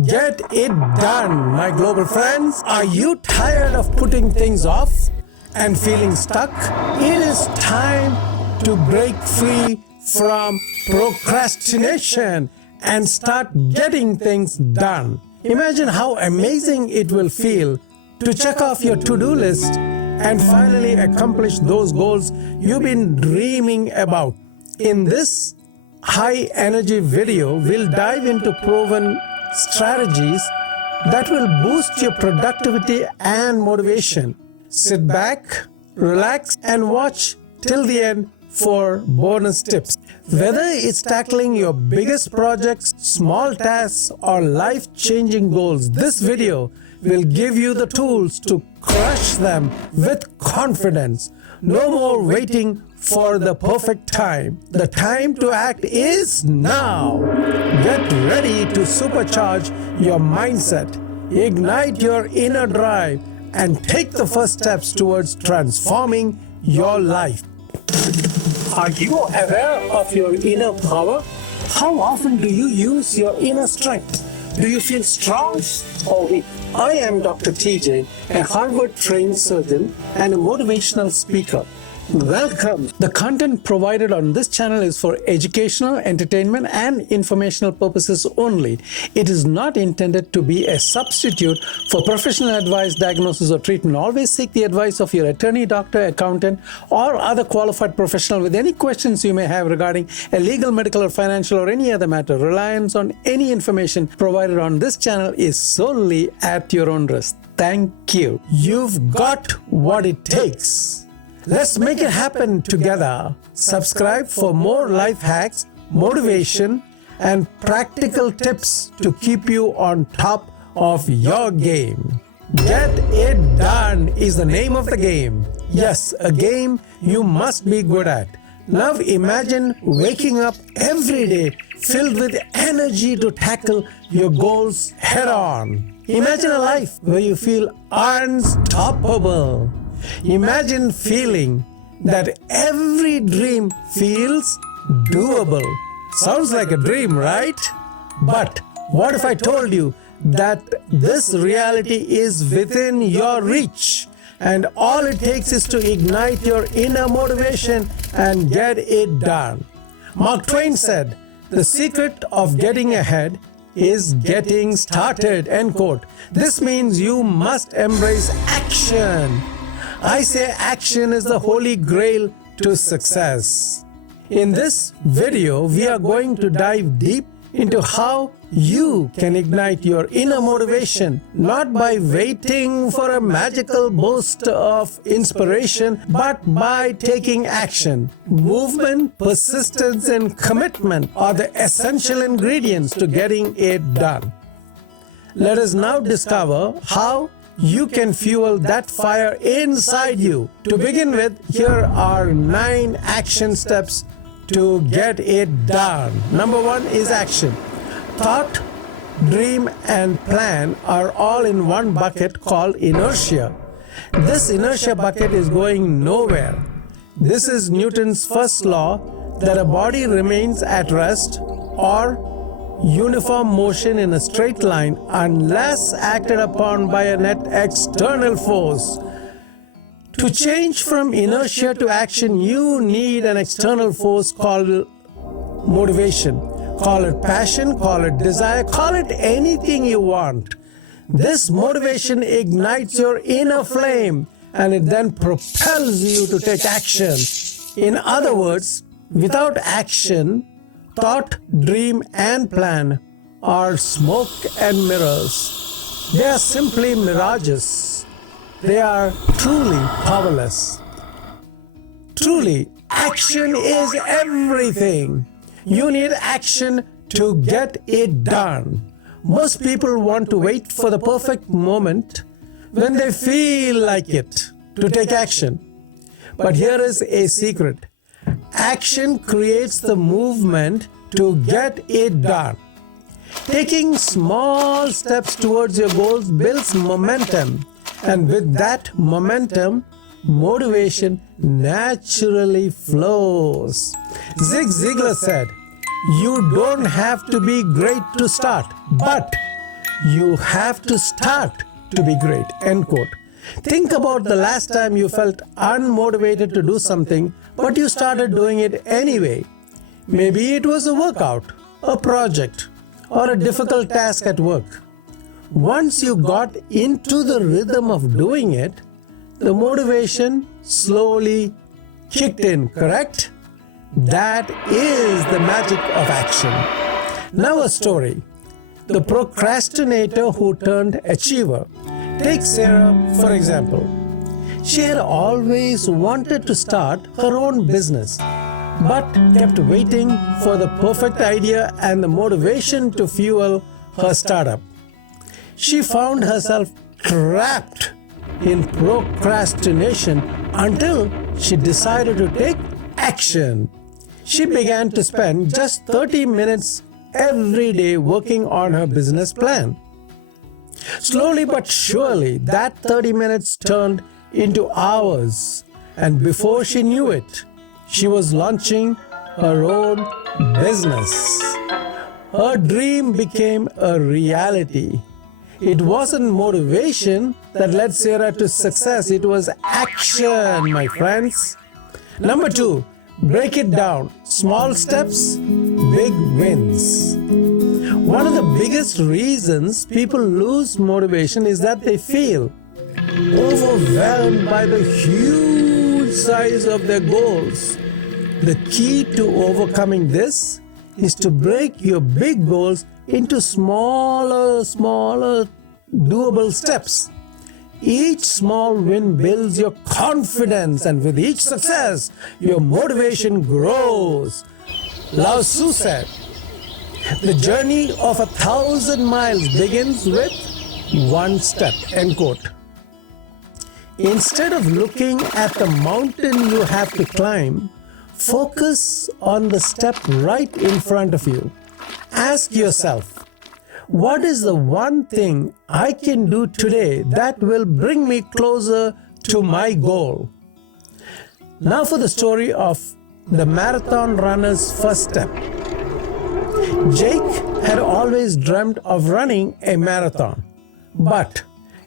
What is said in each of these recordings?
Get it done, my global friends. Are you tired of putting things off and feeling stuck? It is time to break free from procrastination and start getting things done. Imagine how amazing it will feel to check off your to-do list and finally accomplish those goals you've been dreaming about. In this high energy video, we'll dive into proven strategies that will boost your productivity and motivation. Sit back, relax, and watch till the end for bonus tips. Whether it's tackling your biggest projects, small tasks, or life-changing goals, this video will give you the tools to crush them with confidence. No more waiting for the perfect time. The time to act is now. Get ready to supercharge your mindset, ignite your inner drive, and take the first steps towards transforming your life. Are you aware of your inner power? How often do you use your inner strength? Do you feel strong or weak? I am Dr. TJ, a Harvard-trained surgeon and a motivational speaker. Welcome. The content provided on this channel is for educational, entertainment, and informational purposes only. It is not intended to be a substitute for professional advice, diagnosis, or treatment. Always seek the advice of your attorney, doctor, accountant, or other qualified professional with any questions you may have regarding a legal, medical, or financial, or any other matter. Reliance on any information provided on this channel is solely at your own risk. Thank you. You've got what it takes. Let's make it happen together. Subscribe for more life hacks, motivation, and practical tips to keep you on top of your game. Get it done is the name of the game. Yes, a game you must be good at. Now imagine waking up every day filled with energy to tackle your goals head on. Imagine a life where you feel unstoppable. Imagine feeling that every dream feels doable. Sounds like a dream, right? But what if I told you that this reality is within your reach and all it takes is to ignite your inner motivation and get it done? Mark Twain said, "The secret of getting ahead is getting started," end quote. This means you must embrace action. I say action is the holy grail to success. In this video, we are going to dive deep into how you can ignite your inner motivation, not by waiting for a magical burst of inspiration, but by taking action. Movement, persistence, and commitment are the essential ingredients to getting it done. Let us now discover how you can fuel that fire inside you. To begin with, here are 9 action steps to get it done. Number 1 is action. Thought, dream, and plan are all in one bucket called inertia. This inertia bucket is going nowhere. This is Newton's first law that a body remains at rest or uniform motion in a straight line unless acted upon by a net external force. To change from inertia to action, you need an external force called motivation. Call it passion, call it desire, call it anything you want. This motivation ignites your inner flame and it then propels you to take action. In other words, without action, thought, dream, and plan are smoke and mirrors. They are simply mirages. They are truly powerless. Truly, action is everything. You need action to get it done. Most people want to wait for the perfect moment when they feel like it to take action. But here is a secret. Action creates the movement to get it done. Taking small steps towards your goals builds momentum, and with that momentum, motivation naturally flows. Zig Ziglar said, "You don't have to be great to start, but You have to start to be great. End quote. Think about the last time you felt unmotivated to do something, but you started doing it anyway. Maybe it was a workout, a project, or a difficult task at work. Once you got into the rhythm of doing it, the motivation slowly kicked in, correct? That is the magic of action. Now a story. The procrastinator who turned achiever. Take Sarah, for example. She had always wanted to start her own business, but kept waiting for the perfect idea and the motivation to fuel her startup. She found herself trapped in procrastination until she decided to take action. She began to spend just 30 minutes every day working on her business plan. Slowly but surely, that 30 minutes turned into hours, and before she knew it, she was launching her own business. Her dream became a reality. It wasn't motivation that led Sarah to success, it was action, my friends. Number 2, break it down. Small steps, big wins. One of the biggest reasons people lose motivation is that they feel overwhelmed by the huge size of their goals. The key to overcoming this is to break your big goals into smaller, doable steps. Each small win builds your confidence, and with each success, your motivation grows. Lao Tzu said, "The journey of 1,000 miles begins with one step." End quote. Instead of looking at the mountain you have to climb, focus on the step right in front of you. Ask yourself, what is the one thing I can do today that will bring me closer to my goal? Now for the story of the marathon runner's first step. Jake had always dreamt of running a marathon, but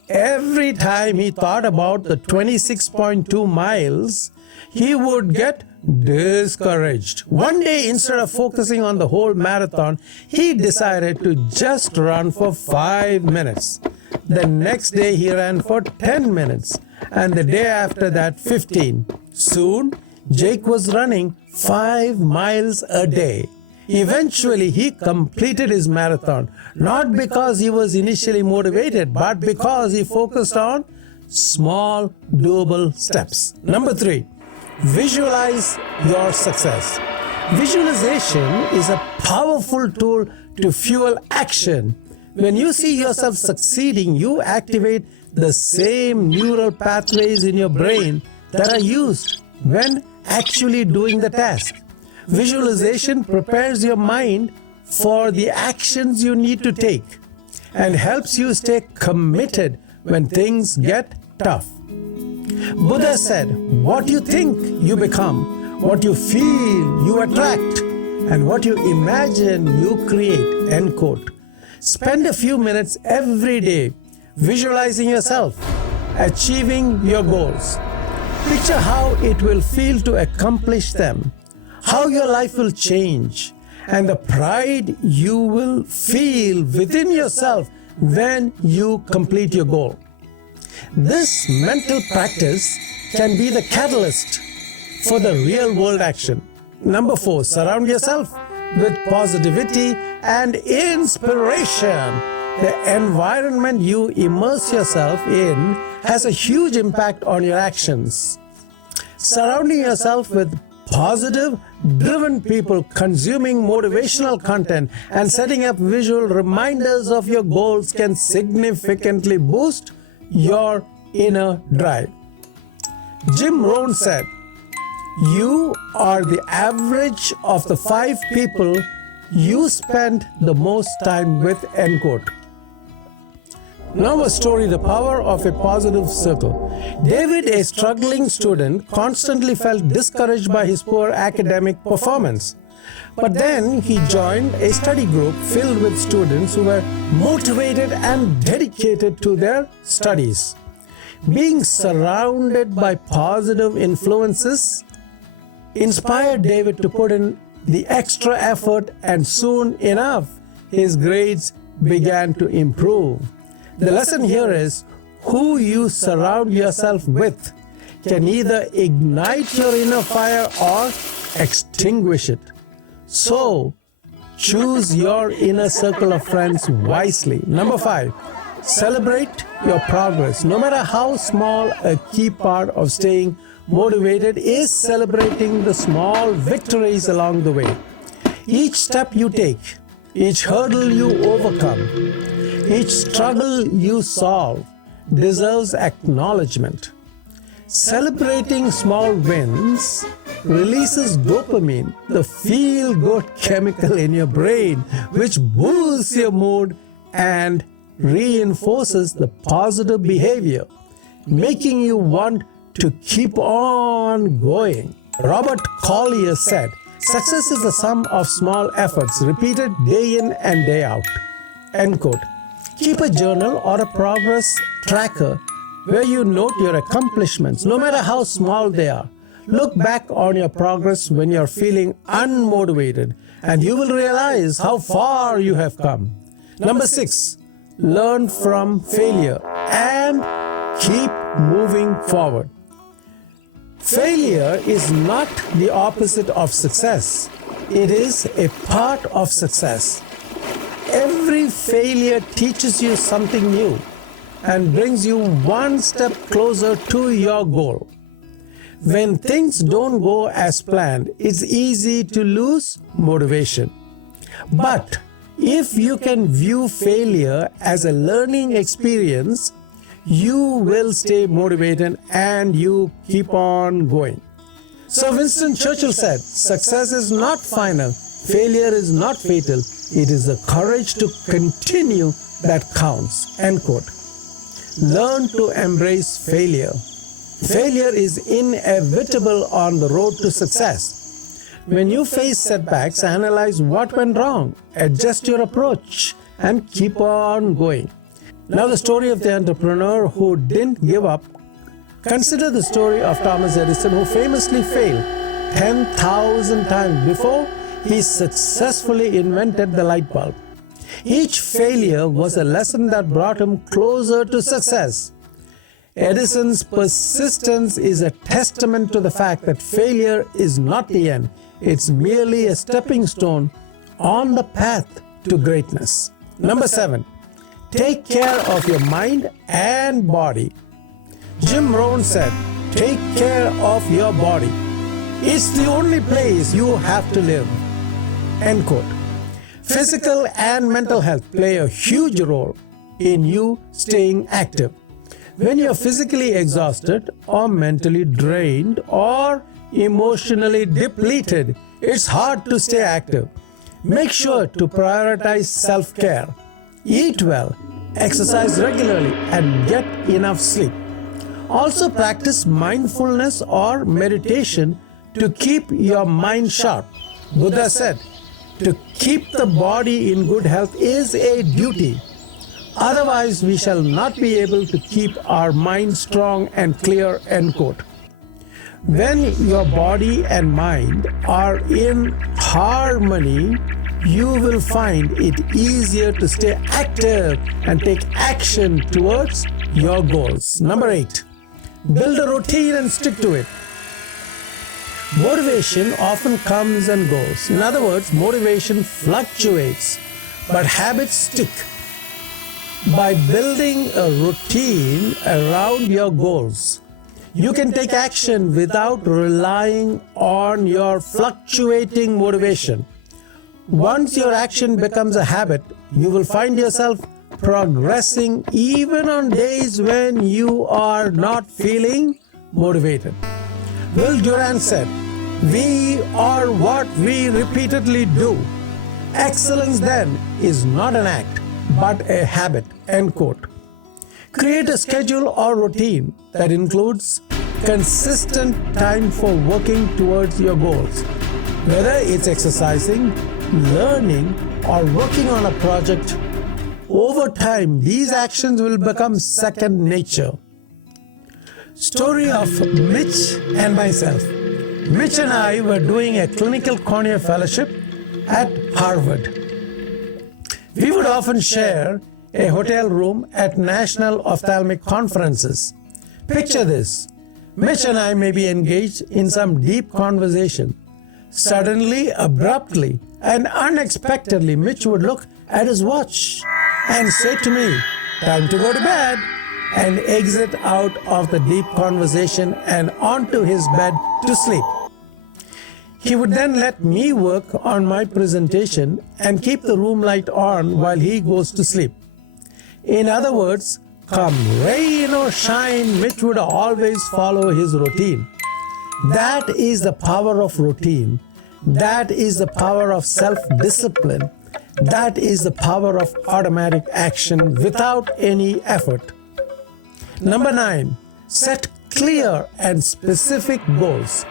every time he thought about the 26.2 miles, he would get discouraged. One day, instead of focusing on the whole marathon, he decided to just run for 5 minutes. The next day, he ran for 10 minutes, and the day after that, 15. Soon, Jake was running 5 miles a day. Eventually, he completed his marathon, not because he was initially motivated, but because he focused on small, doable steps. Number 3, visualize your success. Visualization is a powerful tool to fuel action. When you see yourself succeeding, you activate the same neural pathways in your brain that are used when actually doing the task. Visualization prepares your mind for the actions you need to take and helps you stay committed when things get tough. Buddha said, "What you think, you become. What you feel, you attract. And what you imagine, you create." End quote. Spend a few minutes every day visualizing yourself achieving your goals. Picture how it will feel to accomplish them, how your life will change, and the pride you will feel within yourself when you complete your goal. This mental practice can be the catalyst for the real world action. Number 4, surround yourself with positivity and inspiration. The environment you immerse yourself in has a huge impact on your actions. Surrounding yourself with positive, driven people, consuming motivational content, and setting up visual reminders of your goals can significantly boost your inner drive. Jim Rohn said, "You are the average of the 5 people you spend the most time with." End quote. Now a story, the power of a positive circle. David, a struggling student, constantly felt discouraged by his poor academic performance. But then he joined a study group filled with students who were motivated and dedicated to their studies. Being surrounded by positive influences inspired David to put in the extra effort, and soon enough, his grades began to improve. The lesson here is who you surround yourself with can either ignite your inner fire or extinguish it. So, choose your inner circle of friends wisely. Number 5, celebrate your progress. No matter how small, a key part of staying motivated is celebrating the small victories along the way. Each step you take, each hurdle you overcome, each struggle you solve deserves acknowledgement. Celebrating small wins releases dopamine, the feel-good chemical in your brain, which boosts your mood and reinforces the positive behavior, making you want to keep on going. Robert Collier said, "Success is the sum of small efforts repeated day in and day out." End quote. Keep a journal or a progress tracker where you note your accomplishments, no matter how small they are. Look back on your progress when you're feeling unmotivated, and you will realize how far you have come. Number 6, learn from failure and keep moving forward. Failure is not the opposite of success. It is a part of success. Every failure teaches you something new and brings you one step closer to your goal. When things don't go as planned, it's easy to lose motivation. But if you can view failure as a learning experience, you will stay motivated and you keep on going. So Winston Churchill said, "Success is not final, failure is not fatal. It is the courage to continue that counts." End quote. Learn to embrace failure. Failure is inevitable on the road to success. When you face setbacks, analyze what went wrong, adjust your approach, and keep on going. Now, the story of the entrepreneur who didn't give up. Consider the story of Thomas Edison, who famously failed 10,000 times before he successfully invented the light bulb. Each failure was a lesson that brought him closer to success. Edison's persistence is a testament to the fact that failure is not the end. It's merely a stepping stone on the path to greatness. Number 7, take care of your mind and body. Jim Rohn said, "Take care of your body. It's the only place you have to live." End quote. Physical and mental health play a huge role in you staying active. When you're physically exhausted or mentally drained or emotionally depleted, it's hard to stay active. Make sure to prioritize self-care. Eat well, exercise regularly, and get enough sleep. Also practice mindfulness or meditation to keep your mind sharp. Buddha said, "To keep the body in good health is a duty. Otherwise, we shall not be able to keep our mind strong and clear." End quote. When your body and mind are in harmony, you will find it easier to stay active and take action towards your goals. Number 8, build a routine and stick to it. Motivation often comes and goes. In other words, motivation fluctuates, but habits stick. By building a routine around your goals, you can take action without relying on your fluctuating motivation. Once your action becomes a habit, you will find yourself progressing even on days when you are not feeling motivated. Will Durant said, "We are what we repeatedly do. Excellence then is not an act, but a habit." End quote. Create a schedule or routine that includes consistent time for working towards your goals. Whether it's exercising, learning, or working on a project, over time, these actions will become second nature. Story of Mitch and myself. Mitch and I were doing a clinical cornea fellowship at Harvard. We would often share a hotel room at national ophthalmic conferences. Picture this. Mitch and I may be engaged in some deep conversation. Suddenly, abruptly, and unexpectedly, Mitch would look at his watch and say to me, "Time to go to bed," and exit out of the deep conversation and onto his bed to sleep. He would then let me work on my presentation and keep the room light on while he goes to sleep. In other words, come rain or shine, Mitch would always follow his routine. That is the power of routine. That is the power of self-discipline. That is the power of automatic action without any effort. Number 9, set clear and specific goals.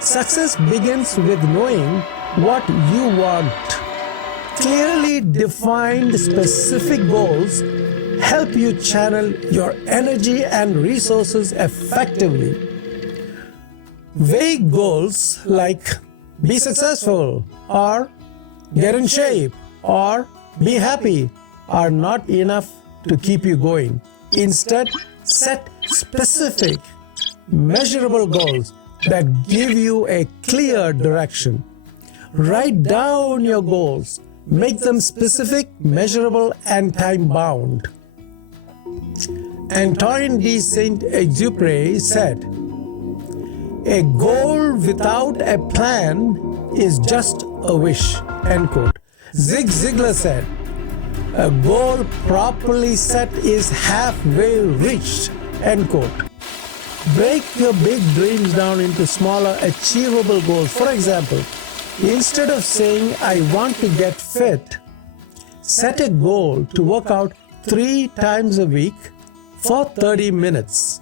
Success begins with knowing what you want. Clearly defined specific goals help you channel your energy and resources effectively. Vague goals like be successful or get in shape or be happy are not enough to keep you going. Instead, set specific, measurable goals that give you a clear direction. Write down your goals. Make them specific, measurable, and time-bound. Antoine de Saint-Exupéry said, "A goal without a plan is just a wish." End quote. Zig Ziglar said, "A goal properly set is halfway reached." End quote. Break your big dreams down into smaller, achievable goals. For example, instead of saying, "I want to get fit," set a goal to work out 3 times a week for 30 minutes.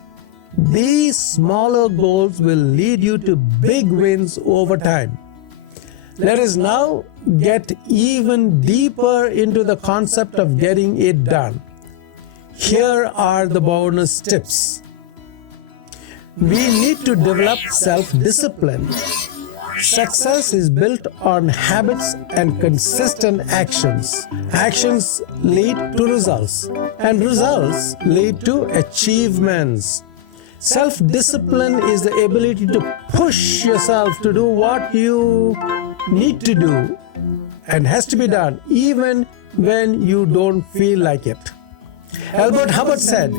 These smaller goals will lead you to big wins over time. Let us now get even deeper into the concept of getting it done. Here are the bonus tips. We need to develop self-discipline. Success is built on habits and consistent actions. Actions lead to results, and results lead to achievements. Self-discipline is the ability to push yourself to do what you need to do and has to be done even when you don't feel like it. Albert Hubbard said,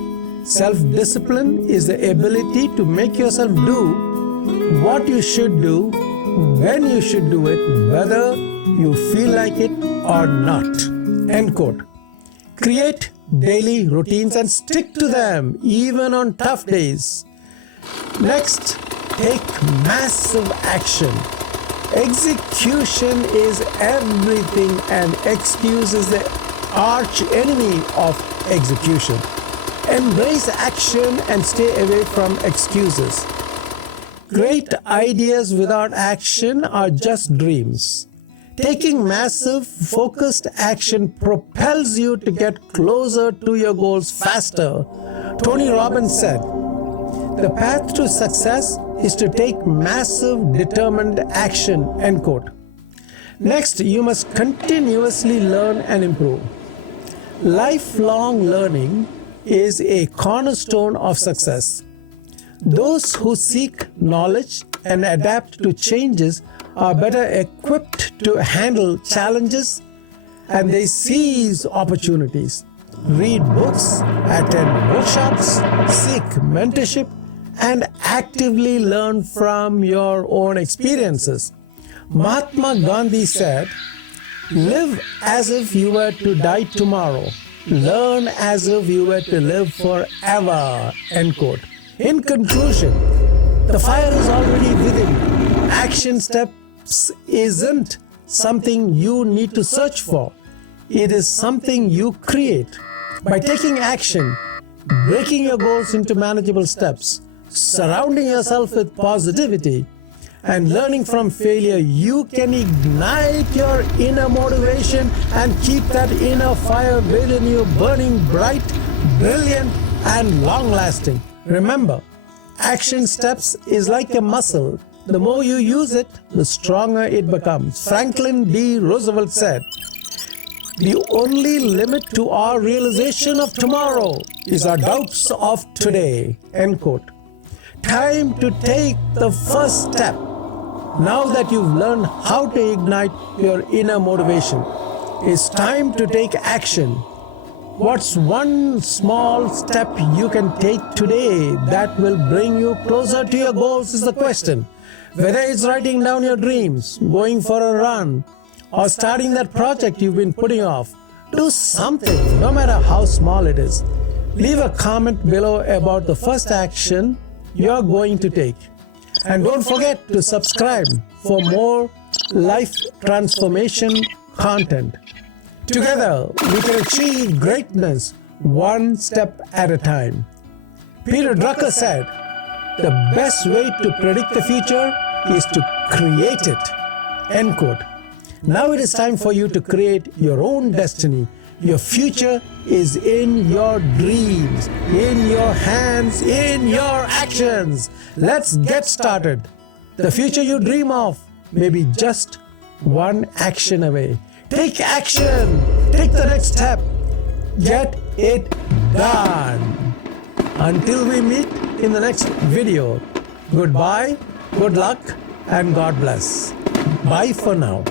"Self-discipline is the ability to make yourself do what you should do, when you should do it, whether you feel like it or not." End quote. Create daily routines and stick to them even on tough days. Next, take massive action. Execution is everything, and excuse is the arch enemy of execution. Embrace action and stay away from excuses. Great ideas without action are just dreams. Taking massive, focused action propels you to get closer to your goals faster. Tony Robbins said, "The path to success is to take massive, determined action." End quote. Next, you must continuously learn and improve. Lifelong learning is a cornerstone of success. Those who seek knowledge and adapt to changes are better equipped to handle challenges, and they seize opportunities. Read books, attend workshops, seek mentorship, and actively learn from your own experiences. Mahatma Gandhi said, "Live as if you were to die tomorrow. Learn as if you were to live forever." End quote. In conclusion, the fire is already within you. Action steps isn't something you need to search for. It is something you create. By taking action, breaking your goals into manageable steps, surrounding yourself with positivity, and learning from failure, you can ignite your inner motivation and keep that inner fire within you burning bright, brilliant, and long-lasting. Remember, action steps is like a muscle. The more you use it, the stronger it becomes. Franklin D. Roosevelt said, "The only limit to our realization of tomorrow is our doubts of today." End quote. Time to take the first step. Now that you've learned how to ignite your inner motivation, it's time to take action. What's one small step you can take today that will bring you closer to your goals is the question. Whether it's writing down your dreams, going for a run, or starting that project you've been putting off, do something, no matter how small it is. Leave a comment below about the first action you're going to take. And don't forget to subscribe for more life transformation content. Together, we can achieve greatness one step at a time. Peter Drucker said, "The best way to predict the future is to create it." End quote. Now it is time for you to create your own destiny. Your future is in your dreams, in your hands, in your actions. Let's get started. The future you dream of may be just one action away. Take action. Take the next step. Get it done. Until we meet in the next video, goodbye, good luck, and God bless. Bye for now.